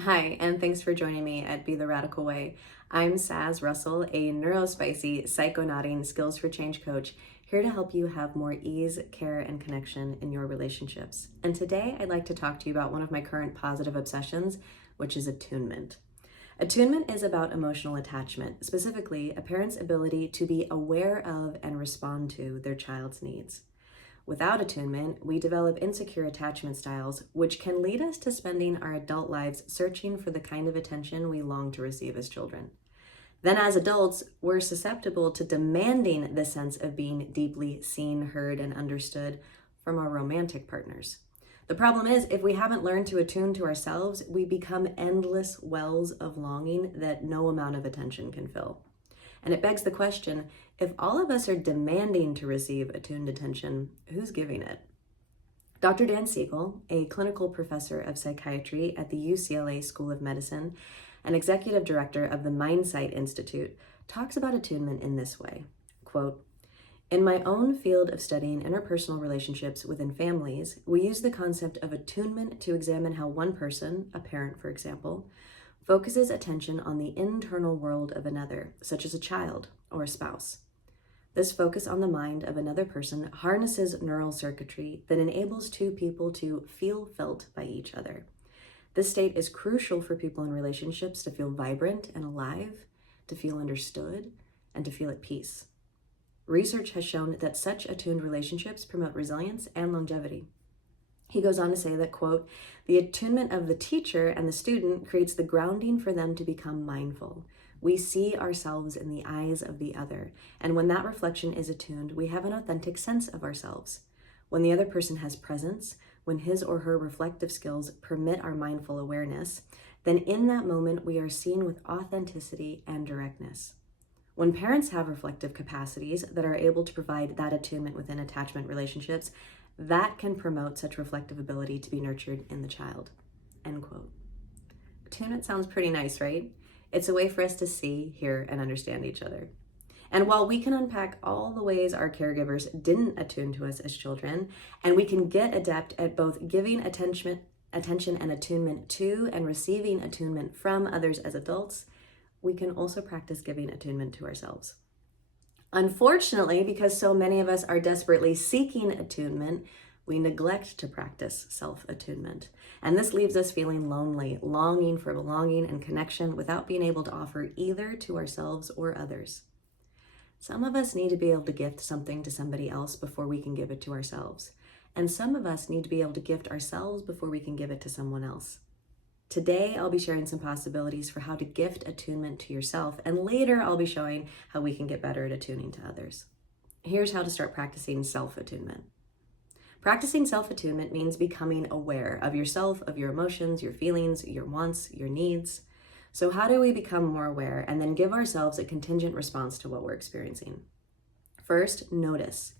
Hi, and thanks for joining me at Be the Radical Way. I'm Saz Russell, a neurospicy, psychonauting skills for change coach, here to help you have more ease, care, and connection in your relationships. And today I'd like to talk to you about one of my current positive obsessions, which is attunement. Attunement is about emotional attachment, specifically a parent's ability to be aware of and respond to their child's needs. Without attunement, we develop insecure attachment styles, which can lead us to spending our adult lives searching for the kind of attention we long to receive as children. Then, as adults, we're susceptible to demanding the sense of being deeply seen, heard, and understood from our romantic partners. The problem is, if we haven't learned to attune to ourselves, we become endless wells of longing that no amount of attention can fill. And it begs the question, if all of us are demanding to receive attuned attention, who's giving it? Dr. Dan Siegel, a clinical professor of psychiatry at the UCLA School of Medicine and executive director of the Mindsight Institute, talks about attunement in this way, quote, "In my own field of studying interpersonal relationships within families, we use the concept of attunement to examine how one person, a parent for example, focuses attention on the internal world of another, such as a child or a spouse. This focus on the mind of another person harnesses neural circuitry that enables two people to feel felt by each other. This state is crucial for people in relationships to feel vibrant and alive, to feel understood, and to feel at peace. Research has shown that such attuned relationships promote resilience and longevity." He goes on to say that, quote, "The attunement of the teacher and the student creates the grounding for them to become mindful. We see ourselves in the eyes of the other, and when that reflection is attuned, we have an authentic sense of ourselves. When the other person has presence, when his or her reflective skills permit our mindful awareness, then in that moment we are seen with authenticity and directness. When parents have reflective capacities that are able to provide that attunement within attachment relationships, that can promote such reflective ability to be nurtured in the child." End quote. Attunement sounds pretty nice, right? It's a way for us to see, hear, and understand each other. And while we can unpack all the ways our caregivers didn't attune to us as children, and we can get adept at both giving attention and attunement to and receiving attunement from others as adults, we can also practice giving attunement to ourselves. Unfortunately, because so many of us are desperately seeking attunement, we neglect to practice self-attunement. And this leaves us feeling lonely, longing for belonging and connection without being able to offer either to ourselves or others. Some of us need to be able to gift something to somebody else before we can give it to ourselves. And some of us need to be able to gift ourselves before we can give it to someone else. Today, I'll be sharing some possibilities for how to gift attunement to yourself, and later I'll be showing how we can get better at attuning to others. Here's how to start practicing self-attunement. Practicing self-attunement means becoming aware of yourself, of your emotions, your feelings, your wants, your needs. So how do we become more aware and then give ourselves a contingent response to what we're experiencing? First, notice.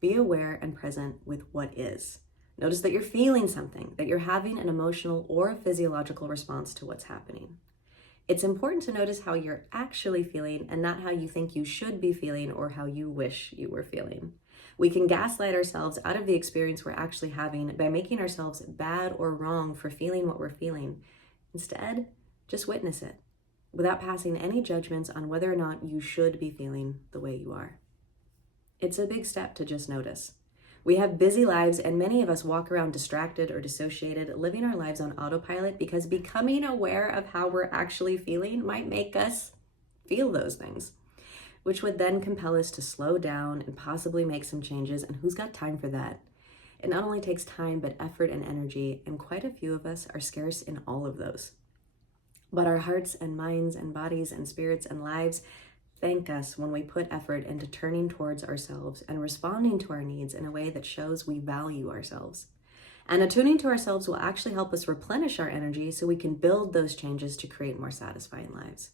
Be aware and present with what is. Notice that you're feeling something, that you're having an emotional or physiological response to what's happening. It's important to notice how you're actually feeling and not how you think you should be feeling or how you wish you were feeling. We can gaslight ourselves out of the experience we're actually having by making ourselves bad or wrong for feeling what we're feeling. Instead, just witness it without passing any judgments on whether or not you should be feeling the way you are. It's a big step to just notice. We have busy lives, and many of us walk around distracted or dissociated, living our lives on autopilot because becoming aware of how we're actually feeling might make us feel those things, which would then compel us to slow down and possibly make some changes. And who's got time for that? It not only takes time, but effort and energy, and quite a few of us are scarce in all of those. But our hearts and minds and bodies and spirits and lives thank us when we put effort into turning towards ourselves and responding to our needs in a way that shows we value ourselves. And attuning to ourselves will actually help us replenish our energy so we can build those changes to create more satisfying lives.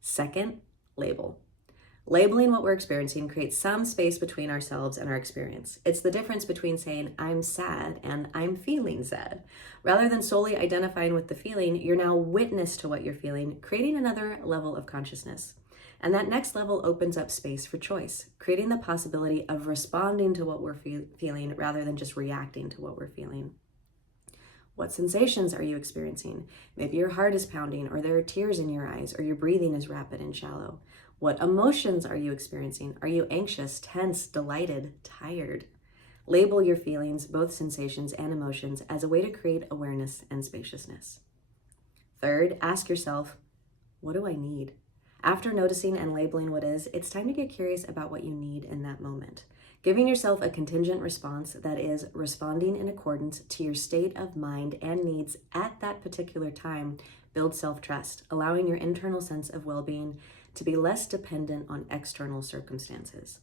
Second, label. Labeling what we're experiencing creates some space between ourselves and our experience. It's the difference between saying, "I'm sad," and "I'm feeling sad." Rather than solely identifying with the feeling, you're now witness to what you're feeling, creating another level of consciousness. And that next level opens up space for choice, creating the possibility of responding to what we're feeling rather than just reacting to what we're feeling. What sensations are you experiencing? Maybe your heart is pounding, or there are tears in your eyes, or your breathing is rapid and shallow. What emotions are you experiencing? Are you anxious, tense, delighted, tired? Label your feelings, both sensations and emotions, as a way to create awareness and spaciousness. Third, ask yourself, what do I need? After noticing and labeling what is, it's time to get curious about what you need in that moment. Giving yourself a contingent response, that is, responding in accordance to your state of mind and needs at that particular time, builds self-trust, allowing your internal sense of well-being to be less dependent on external circumstances.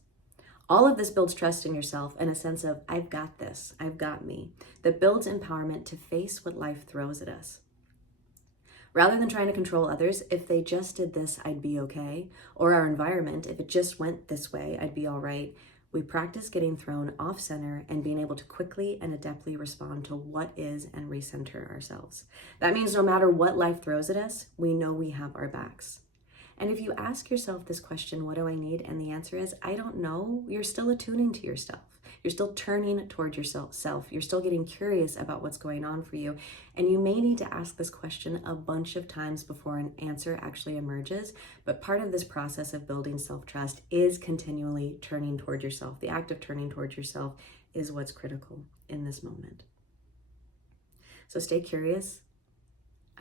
All of this builds trust in yourself and a sense of, I've got this, I've got me, that builds empowerment to face what life throws at us. Rather than trying to control others, if they just did this, I'd be okay, or our environment, if it just went this way, I'd be all right, we practice getting thrown off center and being able to quickly and adeptly respond to what is and recenter ourselves. That means no matter what life throws at us, we know we have our backs. And if you ask yourself this question, what do I need? And the answer is, I don't know, you're still attuning to yourself. You're still turning toward yourself. You're still getting curious about what's going on for you. And you may need to ask this question a bunch of times before an answer actually emerges. But part of this process of building self-trust is continually turning toward yourself. The act of turning toward yourself is what's critical in this moment. So stay curious.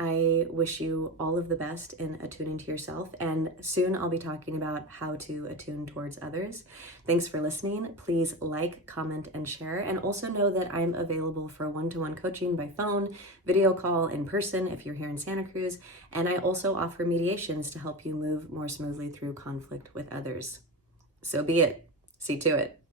I wish you all of the best in attuning to yourself, and soon I'll be talking about how to attune towards others. Thanks for listening. Please like, comment, and share, and also know that I'm available for one-to-one coaching by phone, video call, in person if you're here in Santa Cruz, and I also offer mediations to help you move more smoothly through conflict with others. So be it. See to it.